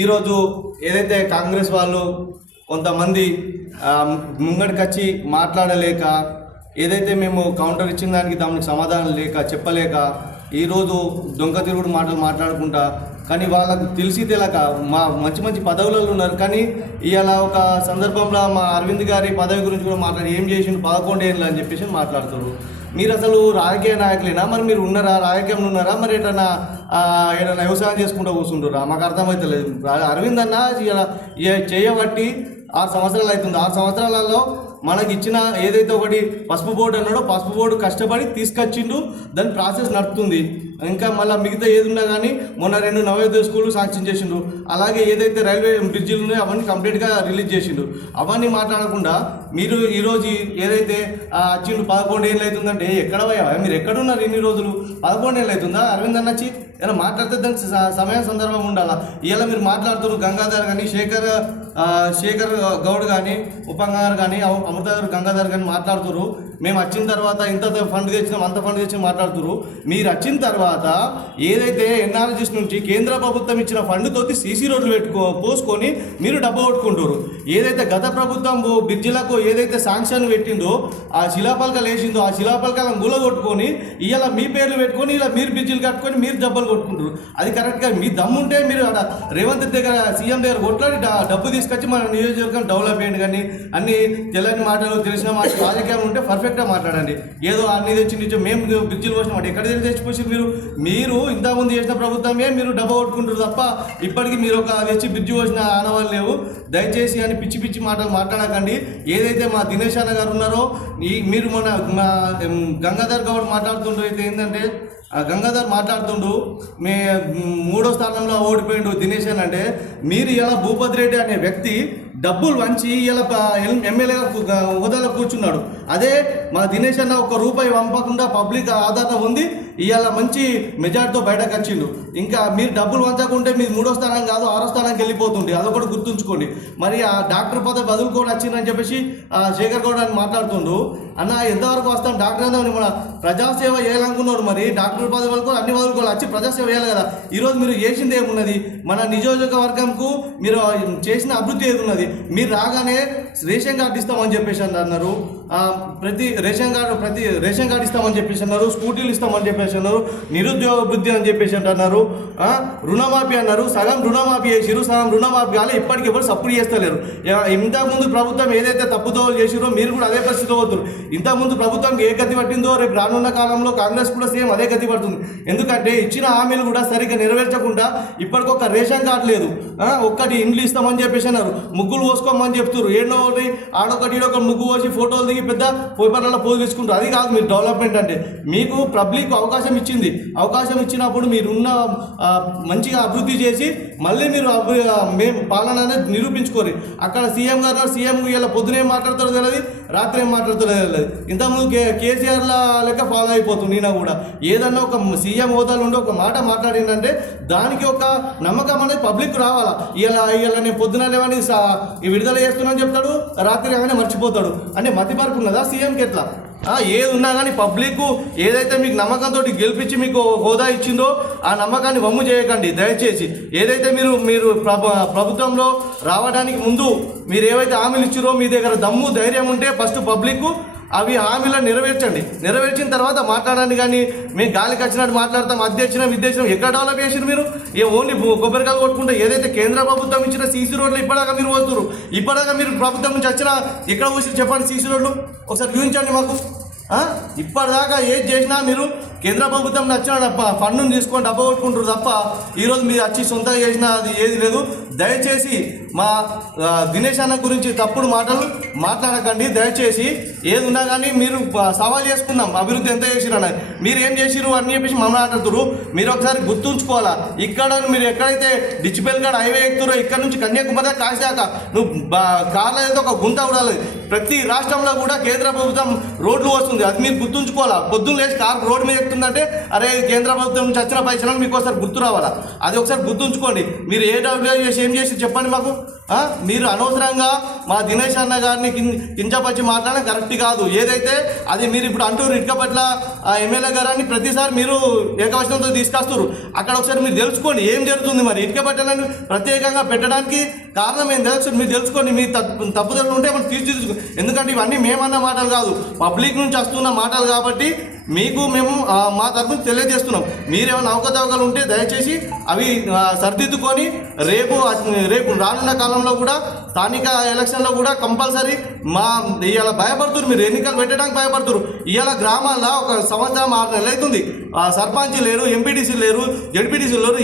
ఈరోజు ఏదైతే కాంగ్రెస్ వాళ్ళు కొంతమంది ముంగడికొచ్చి మాట్లాడలేక, ఏదైతే మేము కౌంటర్ ఇచ్చిన దానికి దానికి సమాధానం లేక చెప్పలేక ఈరోజు దొంగ తిరుగుడు మాటలు మాట్లాడుకుంటా, కానీ వాళ్ళకు తెలిసి తెలియక మా మంచి మంచి పదవులలో ఉన్నారు. కానీ ఇవాళ ఒక సందర్భంలో మా అరవింద్ గారి పదవి గురించి కూడా మాట్లాడి ఏం చేసిండు 11 ఏళ్ళు అని చెప్పేసి మాట్లాడుతారు. మీరు అసలు రాజకీయ నాయకులేనా? మరి మీరు ఉన్నారా? రాజకీయంలో ఉన్నారా? మరి ఏదైనా వ్యవసాయం చేసుకుంటూ కూర్చుంటారా? మాకు అర్థమవుతలేదు. అరవింద్ అన్న ఇలా చేయబట్టి 6 సంవత్సరాలు అవుతుంది. 6 సంవత్సరాలలో మనకి ఇచ్చిన ఏదైతే ఒకటి పసుపు బోర్డు అన్నాడో పసుపు బోర్డు కష్టపడి తీసుకొచ్చిండు, దాని ప్రాసెస్ నడుస్తుంది. ఇంకా మళ్ళీ మిగతా ఏది ఉన్నా కానీ మొన్న 2 నవోదయ స్కూళ్ళు శాంక్షన్ చేసిండు. అలాగే ఏదైతే రైల్వే బ్రిడ్జిలు ఉన్నాయో అవన్నీ కంప్లీట్గా రిలీజ్ చేసిండు. అవన్నీ మాట్లాడకుండా మీరు ఈరోజు ఏదైతే వచ్చిండు 11 ఏళ్ళు అవుతుందంటే ఎక్కడ పోయా? మీరు ఎక్కడున్నారు ఇన్ని రోజులు? 11 ఏళ్ళు అవుతుందా? అరవింద్ అన్న వచ్చి ఇలా మాట్లాడితే దానికి సమయం సందర్భం ఉండాలా. ఇలా మీరు మాట్లాడుతున్నారు. గంగాధర్ కానీ శేఖర్ గౌడ్ కానీ ఉపంగారు కానీ అమృత గారు గంగాధర్ కానీ మాట్లాడుతున్నారు. మేము వచ్చిన తర్వాత ఇంత ఫండ్ తెచ్చినాం అంత ఫండ్ తెచ్చి మాట్లాడుతున్నారు. మీరు వచ్చిన తర్వాత ఏదైతే ఎన్ఆర్జీఎస్ నుంచి కేంద్ర ప్రభుత్వం ఇచ్చిన ఫండ్ తోటి సీసీ రోడ్లు పోసుకొని మీరు డబ్బు కొట్టుకుంటారు. ఏదైతే గత ప్రభుత్వం బ్రిడ్జిలకు ఏదైతే శాంక్షన్ పెట్టిందో ఆ శిలాపలకలు వేసిందో ఆ శిలాపలకలను మూల కొట్టుకొని ఇవాళ మీ పేర్లు పెట్టుకొని ఇలా మీరు బ్రిడ్జిలు కట్టుకొని మీరు డబ్బులు కొట్టుకుంటారు. అది కరెక్ట్గా మీ దమ్ముంటే మీరు రేవంత్ దగ్గర సీఎం దగ్గర కొట్లాడి డబ్బు తీసుకొచ్చి మన నియోజకవర్గం డెవలప్ చేయండి. కానీ అన్ని తెలియని మాటలు తెలిసిన మాటలు రాజకీయాలు ఉంటే పర్ఫెక్ట్గా మాట్లాడండి. ఏదో అన్ని తెచ్చి మేము బ్రిడ్జిలు పోసిన మాట ఎక్కడ తెచ్చిపోసి మీరు ఇంతకుముందు చేసిన ప్రభుత్వమే మీరు డబ్బు కొట్టుకుంటారు తప్ప ఇప్పటికీ మీరు ఒక తెచ్చి బ్రిడ్జి పోసిన ఆనవాళ్ళు లేవు. దయచేసి అని పిచ్చి పిచ్చి మాటలు మాట్లాడకండి. ఏదైతే మా దినేష్ అన్న గారు ఉన్నారో మీరు మా గంగాధర్ గౌడ్ మాట్లాడుతుండ్రు. అయితే ఏంటంటే గంగాధర్ మాట్లాడుతుండు మీ 3వ స్థానంలో ఓడిపోయిండు దినేష్ అని. అంటే మీరు ఇలా భూపతి రెడ్డి అనే వ్యక్తి డబ్బులు వంచి ఇలా ఎమ్మెల్యే హోదాలో కూర్చున్నాడు. అదే మా దినేష్ అన్న ₹1 పంపకుండా పబ్లిక్ ఆధార ఉంది ఇవాళ మంచి మెజార్టీతో బయటకు వచ్చిండు. ఇంకా మీరు డబ్బులు వంచకుంటే మీరు 3వ స్థానం కాదు 6వ స్థానానికి వెళ్ళిపోతుంది. అదొకటి గుర్తుంచుకోండి. మరి ఆ డాక్టర్ పదవి వదులుకొని వచ్చిందని చెప్పేసి శేఖర్ గౌడ్ అని మాట్లాడుతుండు. అన్న ఎంతవరకు వస్తాం? డాక్టర్ అంతా మన ప్రజాసేవ చేయాలనుకున్నారు. మరి డాక్టర్ పదవి వరకు అన్ని వదులుకోవాలి, వచ్చి ప్రజాసేవ చేయాలి కదా. ఈరోజు మీరు చేసింది ఏమున్నది? మన నియోజకవర్గంకు మీరు చేసిన అభివృద్ధి ఏది ఉన్నది? మీరు రాగానే రేషన్ కార్డు ఇస్తామని చెప్పేసి అన్నారు. ప్రతి రేషన్ కార్డు ఇస్తామని చెప్పేసి అన్నారు. స్కూటీలు ఇస్తామని చెప్పేసి అన్నారు. నిరుద్యోగ వృద్ధి అని చెప్పేసి అంటున్నారు. రుణమాఫీ అన్నారు. సగం రుణమాఫీ చేసిరు, సగం రుణమాఫీ కాలే. ఇప్పటికి ఎవరు సపోర్ట్ చేస్తలేరు. ఇంతకుముందు ప్రభుత్వం ఏదైతే తప్పుదో చేసిరో మీరు కూడా అదే పరిస్థితిలో పోతున్నారు. ఇంతకుముందు ప్రభుత్వం ఏ గతి పట్టిందో రేపు రానున్న కాలంలో కాంగ్రెస్ కూడా సేమ్ అదే గతి పడుతుంది. ఎందుకంటే ఇచ్చిన హామీలు కూడా సరిగ్గా నెరవేర్చకుండా ఇప్పటికొక రేషన్ కార్డు లేదు. ఒక్కటి ఇండ్లు ఇస్తామని చెప్పేసి అన్నారు. ముగ్గులు పోసుకోమని చెప్తారు. ఏడో ఒకటి ఆడొకటి ఈడొకటి ముగ్గు పోసి ఫోటోలు దిగి పెద్ద పేపర్లలో పోజు తీసుకుంటారు. అది కాదు మీరు డెవలప్మెంట్ అంటే. మీకు పబ్లిక్ అవకాశం ఇచ్చింది. అవకాశం ఇచ్చినప్పుడు మీరున్న మంచిగా అభివృద్ధి చేసి మళ్ళీ మీరు మేము పాలన అనేది నిరూపించుకోరు. అక్కడ సీఎం గారు సీఎం ఇలా పొద్దున ఏం మాట్లాడతారో తెలియదు, రాత్రి ఏం మాట్లాడతారో తెలియదు. ఇంతకుముందు కేసీఆర్ల లెక్క ఫాలో అయిపోతుంది. ఈయన కూడా ఏదన్నా ఒక సీఎం హోదాలు ఉండి ఒక మాట మాట్లాడిందంటే దానికి ఒక నమ్మకం అనేది పబ్లిక్ రావాలా. ఇలా నేను పొద్దున లేవని విడుదల చేస్తున్నాను చెప్తాడు, రాత్రి ఏమైనా మర్చిపోతాడు. అంటే మతిమరుపు ఉన్నదా సీఎంకి? ఎట్లా ఏది ఉన్నా కానీ పబ్లిక్ ఏదైతే మీకు నమ్మకంతో గెలిపించి మీకు హోదా ఇచ్చిందో ఆ నమ్మకాన్ని వమ్ము చేయకండి దయచేసి. ఏదైతే మీరు ప్రభుత్వంలో రావడానికి ముందు మీరు ఏవైతే హామీలు ఇచ్చారో మీ దగ్గర దమ్ము ధైర్యం ఉంటే ఫస్ట్ పబ్లిక్ అవి హామీలను నెరవేర్చండి. నెరవేర్చిన తర్వాత మాట్లాడండి. కానీ మేము గాలికి వచ్చినట్టు మాట్లాడతాం. అధ్యక్షం ఎక్కడ డెవలప్ చేసారు మీరు? ఓన్లీ కొబ్బరికాయలు కొట్టుకుంటే ఏదైతే కేంద్ర ప్రభుత్వం ఇచ్చిన సీసీ రోడ్లు ఇప్పటిదాకా మీరు వస్తున్నారు. ఇప్పటిదాకా మీరు ప్రభుత్వం నుంచి వచ్చిన ఎక్కడ వచ్చి చెప్పండి సీసీ రోడ్లు ఒకసారి చూపించండి మాకు. ఇప్పటిదాకా ఏది చేసినా మీరు కేంద్ర ప్రభుత్వం నచ్చిన ఫండ్ను తీసుకొని డబ్బు కొట్టుకుంటారు తప్ప ఈరోజు మీరు వచ్చి సొంతంగా చేసినా అది ఏది లేదు. దయచేసి మా దినేష్ అన్న గురించి తప్పుడు మాటలు మాట్లాడకండి దయచేసి. ఏది ఉన్నా కానీ మీరు సవాల్ చేసుకుందాం. అభివృద్ధి ఎంత చేసిరని మీరు ఏం చేసిరు అని చెప్పేసి మమ్మల్ని మాట్లాడుతున్నారు. మీరు ఒకసారి గుర్తుంచుకోవాలా. ఇక్కడ మీరు ఎక్కడైతే డిచిపల్గఢ్ హైవే ఎక్కుతారో ఇక్కడ నుంచి కన్యాకుమారి కాశాక నువ్వు కార్లో ఏదో ఒక గుంత ఉడాలి. ప్రతి రాష్ట్రంలో కూడా కేంద్ర ప్రభుత్వం రోడ్లు వస్తుంది. అది మీరు గుర్తుంచుకోవాలా. పొద్దున్న లేచి కార్ రోడ్డు మీద ఎక్కుతుందంటే అరే కేంద్ర ప్రభుత్వం నుంచి వచ్చిన పైసలను మీకు ఒకసారి గుర్తు రావాలా. అది ఒకసారి గుర్తుంచుకోండి. మీరు ఏ డబ్ల్యూ చేసి ఏం చేసి చెప్పండి మాకు. మీరు అనవసరంగా మా దినేష్ అన్న గారిని కించపరిచి మాట్లాడడం కరెక్ట్ కాదు. ఏదైతే అది మీరు ఇప్పుడు అంటూరు ఇటుకపట్ల ఎమ్మెల్యే గారిని ప్రతిసారి మీరు ఏకవచనంతో తీసుకొస్తారు. అక్కడ ఒకసారి మీరు తెలుసుకోండి ఏం జరుగుతుంది. మరి ఇటుకపట్లని ప్రత్యేకంగా పెట్టడానికి కారణం ఏం తెలుసు మీరు తెలుసుకోండి. మీ తప్పుదలు ఉంటే మనం తీసుకో. ఎందుకంటే ఇవన్నీ మేమన్న మాటలు కాదు, పబ్లిక్ నుంచి వస్తున్న మాటలు కాబట్టి మీకు మేము మా తరఫున తెలియజేస్తున్నాం. మీరేమైనా అవకతవకలు ఉంటే దయచేసి అవి సరిదిద్దుకొని రేపు రానున్న కాలంలో కూడా స్థానిక ఎలక్షన్లో కూడా కంపల్సరీ ఇవాళ భయపడుతున్నారు. మీరు ఎన్నికలు పెట్టడానికి భయపడుతున్నారు. ఇవాళ గ్రామాల్లో ఒక సంవత్సరం 6 నెలలు అవుతుంది. సర్పంచ్ లేరు, ఎంపీటీసీ లేరు, జడ్పీటీసీ లేరు.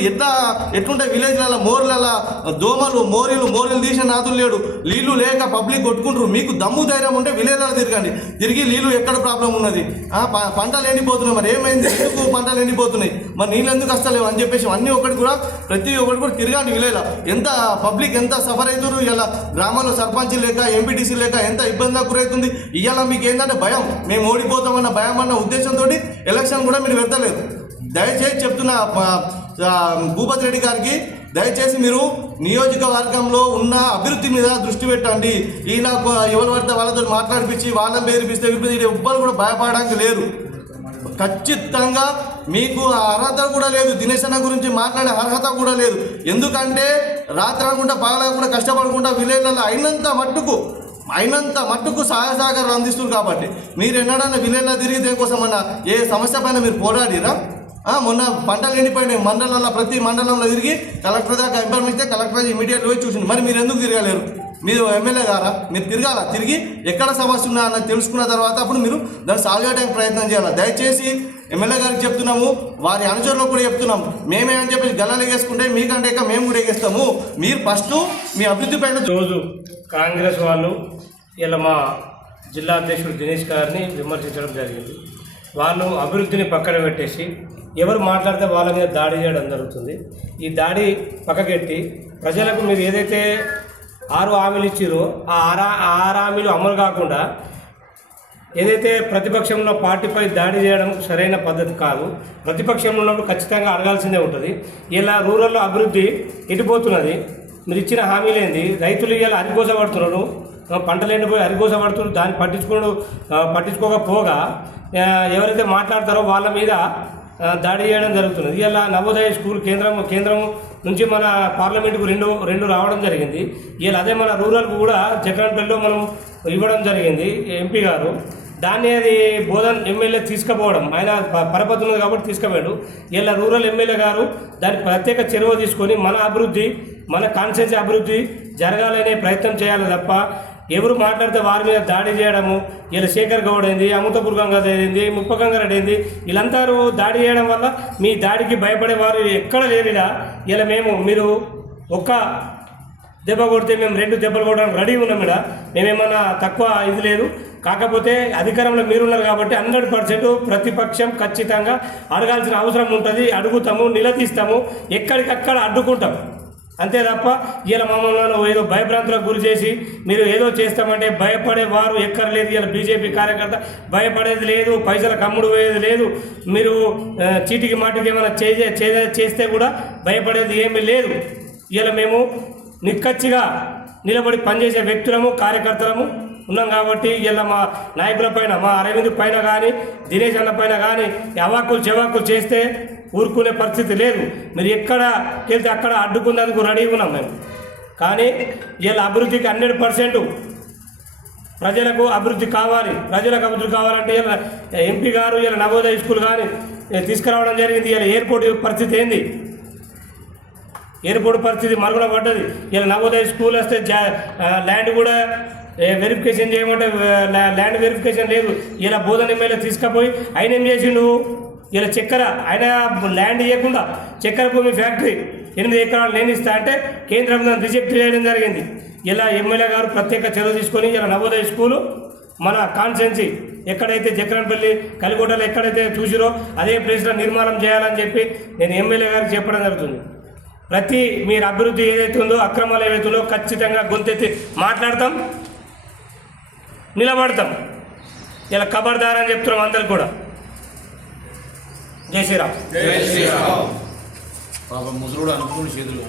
ఎట్లుంటాయి విలేజ్లలో మోర్లలో దోమలు మోరీలు తీసిన నాదులు లేడు. నీళ్లు లేక పబ్లిక్ కొట్టుకుంటారు. మీకు దమ్ము ధైర్యం ఉంటే విలేజ్లలో తిరగండి. తిరిగి నీళ్ళు ఎక్కడ ప్రాబ్లం ఉన్నది, పంటలు ఎండిపోతున్నాయి, మరి ఏమైంది, ఎందుకు పంటలు ఎండిపోతున్నాయి, మరి నీళ్ళు ఎందుకు వస్తలేవు అని చెప్పేసి అన్నీ ప్రతి ఒక్కటి కూడా తిరగండి. విలేజ్లో ఎంత పబ్లిక్ ఎంత సఫర్ అవుతారు. ఇలా గ్రామాల్లో సర్పంచ్ లేక ఎంపీటీసీ లేక ఎంత ఇబ్బందిగా గురవుతుంది. ఇవాళ మీకు ఏంటంటే భయం, మేము ఓడిపోతామన్న భయం అన్న ఉద్దేశంతో ఎలక్షన్ కూడా మీరు పెడతలేదు. దయచేసి చెప్తున్న భూపతి రెడ్డి గారికి, దయచేసి మీరు నియోజకవర్గంలో ఉన్న అభివృద్ధి మీద దృష్టి పెట్టండి. ఇలా ఎవరు పడితే వాళ్ళతో మాట్లాడిపించి వాళ్ళని బెదిరిపిస్తే ఎవ్వరు కూడా భయపడడానికి లేరు. ఖచ్చితంగా మీకు అర్హత కూడా లేదు. దినేష్ అన్న గురించి మాట్లాడే అర్హత కూడా లేదు. ఎందుకంటే రాత్రకుండా పగలకుండా కష్టపడకుండా విలేజ్లలో అయినంత మట్టుకు సహాయ సహకారాలు అందిస్తున్నారు. కాబట్టి మీరు ఎన్నడన్నా విలేజ్లో తిరిగి దేనికోసమన్నా ఏ సమస్య పైన మీరు పోరాడిరా? మొన్న పంటలు ఎండిపోయినాయి మండలంలో, ప్రతి మండలంలో తిరిగి కలెక్టర్ దాకా ఇన్ఫర్మేషన్ ఇస్తే కలెక్టర్ ఇమీడియట్గా పోయి చూసింది. మరి మీరు ఎందుకు తిరగలేరు? మీరు ఎమ్మెల్యే గారా? మీరు తిరగాల. తిరిగి ఎక్కడ సమస్య ఉన్నా అని తెలుసుకున్న తర్వాత అప్పుడు మీరు దాన్ని సాల్వ్ చేయడానికి ప్రయత్నం చేయాలి. దయచేసి ఎమ్మెల్యే గారికి చెప్తున్నాము, వారి అనుచరులకు కూడా చెప్తున్నాము. మేమేమని చెప్పేసి గల్లాలు ఎగేసుకుంటే మీకంటే మేము కూడా ఎగేస్తాము. మీరు ఫస్ట్ మీ అభివృద్ధి పైన. రోజు కాంగ్రెస్ వాళ్ళు ఇలా మా జిల్లా అధ్యక్షుడు దినేష్ గారిని విమర్శించడం జరిగింది. వాళ్ళు అభివృద్ధిని పక్కన పెట్టేసి ఎవరు మాట్లాడితే వాళ్ళ మీద దాడి చేయడం జరుగుతుంది. ఈ దాడి పక్కకెట్టి ప్రజలకు మీరు ఏదైతే 6 హామీలు ఇచ్చారో ఆ 6 హామీలు అమలు కాకుండా ఏదైతే ప్రతిపక్షంలో పార్టీపై దాడి చేయడం సరైన పద్ధతి కాదు. ప్రతిపక్షంలో ఉన్నప్పుడు ఖచ్చితంగా అడగాల్సిందే ఉంటుంది. ఇలా రూరల్లో అభివృద్ధి ఎటుపోతున్నది, మీరు ఇచ్చిన హామీలేంది, రైతులు ఇలా అరికోసపడుతున్నారు, పంటలు ఎండిపోయి అరికోసపడుతున్నారు, దాన్ని పట్టించుకోకపోగా ఎవరైతే మాట్లాడతారో వాళ్ళ మీద దాడి చేయడం జరుగుతున్నది. ఇలా నవోదయ స్కూల్ కేంద్రం నుంచి మన పార్లమెంటుకు రెండు రావడం జరిగింది. ఇలా అదే మన రూరల్కు కూడా జగన్పల్లిలో మనం ఇవ్వడం జరిగింది ఎంపీ గారు. దాన్ని అది బోధన్ ఎమ్మెల్యే తీసుకుపోవడం, ఆయన పరపతి ఉన్నది కాబట్టి తీసుకుపోయాడు. ఇలా రూరల్ ఎమ్మెల్యే గారు దానికి ప్రత్యేక చొరవ తీసుకొని మన అభివృద్ధి, మన కాన్స్టిట్యున్సీ అభివృద్ధి జరగాలనే ప్రయత్నం చేయాలి తప్ప ఎవరు మాట్లాడితే వారి మీద దాడి చేయడము, ఇలా శేఖర్ గౌడ్ అయింది, అమృతపూర్ గంగాధర్ అయింది, ముప్పగంగారెడ్డి అయింది, వీళ్ళంతా దాడి చేయడం వల్ల మీ దాడికి భయపడేవారు ఎక్కడ లేరుడా. ఇలా మీరు ఒక్క దెబ్బ కొడితే మేము 2 దెబ్బలు కొట్టడానికి రెడీ ఉన్నాం. మేమేమన్నా తక్కువ ఇది లేదు. కాకపోతే అధికారంలో మీరున్నారు కాబట్టి 100% ప్రతిపక్షం ఖచ్చితంగా అడగాల్సిన అవసరం ఉంటుంది. అడుగుతాము, నిలదీస్తాము, ఎక్కడికక్కడ అడ్డుకుంటాం. అంతే తప్ప ఇలా మమ్మల్ని ఏదో భయభ్రాంతులకు గురి చేసి మీరు ఏదో చేస్తామంటే భయపడేవారు ఎక్కర్లేదు. ఇలా బీజేపీ కార్యకర్త భయపడేది లేదు, పైసలకు అమ్ముడు పోయేది లేదు. మీరు చీటికి మాటికి ఏమైనా చేస్తే కూడా భయపడేది ఏమీ లేదు. ఇలా మేము నిక్కచ్చిగా నిలబడి పనిచేసే వ్యక్తులము, కార్యకర్తలము ఉన్నాం. కాబట్టి ఇలా మా నాయకుల పైన, మా అరవింద్ పైన కానీ, దినేష్ అన్న పైన కానీ అవాకులు చెవాకులు చేస్తే ఊరుకునే పరిస్థితి లేదు. మీరు ఎక్కడ వెళ్తే అక్కడ అడ్డుకునేందుకు రెడీ ఉన్నాం మేము. కానీ ఇలా అభివృద్ధికి 100% ప్రజలకు అభివృద్ధి కావాలి. ప్రజలకు అభివృద్ధి కావాలంటే ఇలా ఎంపీ గారు ఇలా నవోదయ స్కూల్ కానీ తీసుకురావడం జరిగింది. ఇలా ఎయిర్పోర్ట్ పరిస్థితి ఏంది, ఎయిర్పోర్ట్ పరిస్థితి మరుగున పడ్డది. ఇలా నవోదయ స్కూల్ వస్తే ల్యాండ్ కూడా వెరిఫికేషన్ చేయమంటే ల్యాండ్ వెరిఫికేషన్ లేదు. ఇలా బోధన ఎమ్మెల్యే తీసుకుపోయి ఆయన ఏం చేసిండు, ఇలా చక్కెర ఆయన ల్యాండ్ ఇవ్వకుండా చక్కెర భూమి ఫ్యాక్టరీ 8 ఎకరాలు నేను ఇస్తా అంటే కేంద్రం రిజెక్ట్ చేయడం జరిగింది. ఇలా ఎమ్మెల్యే గారు ప్రత్యేక చర్య తీసుకొని ఇలా నవోదయ స్కూలు మన కాన్స్టిట్యున్సీ ఎక్కడైతే జక్రాన్పల్లి కలిగొట్టలో ఎక్కడైతే చూసిరో అదే ప్లేస్లో నిర్మాణం చేయాలని చెప్పి నేను ఎమ్మెల్యే గారికి చెప్పడం జరుగుతుంది. మీరు అభివృద్ధి ఏదైతే ఉందో, అక్రమాలు ఏవైతే ఉందో ఖచ్చితంగా గొంతెత్తి మాట్లాడతాం, నిలబడతాం. ఇలా ఖబర్దార్ అని చెప్తున్నాం అందరికి కూడా. జై శ్రీరామ్. పాప ముసలుడు అనుకుని చేతులు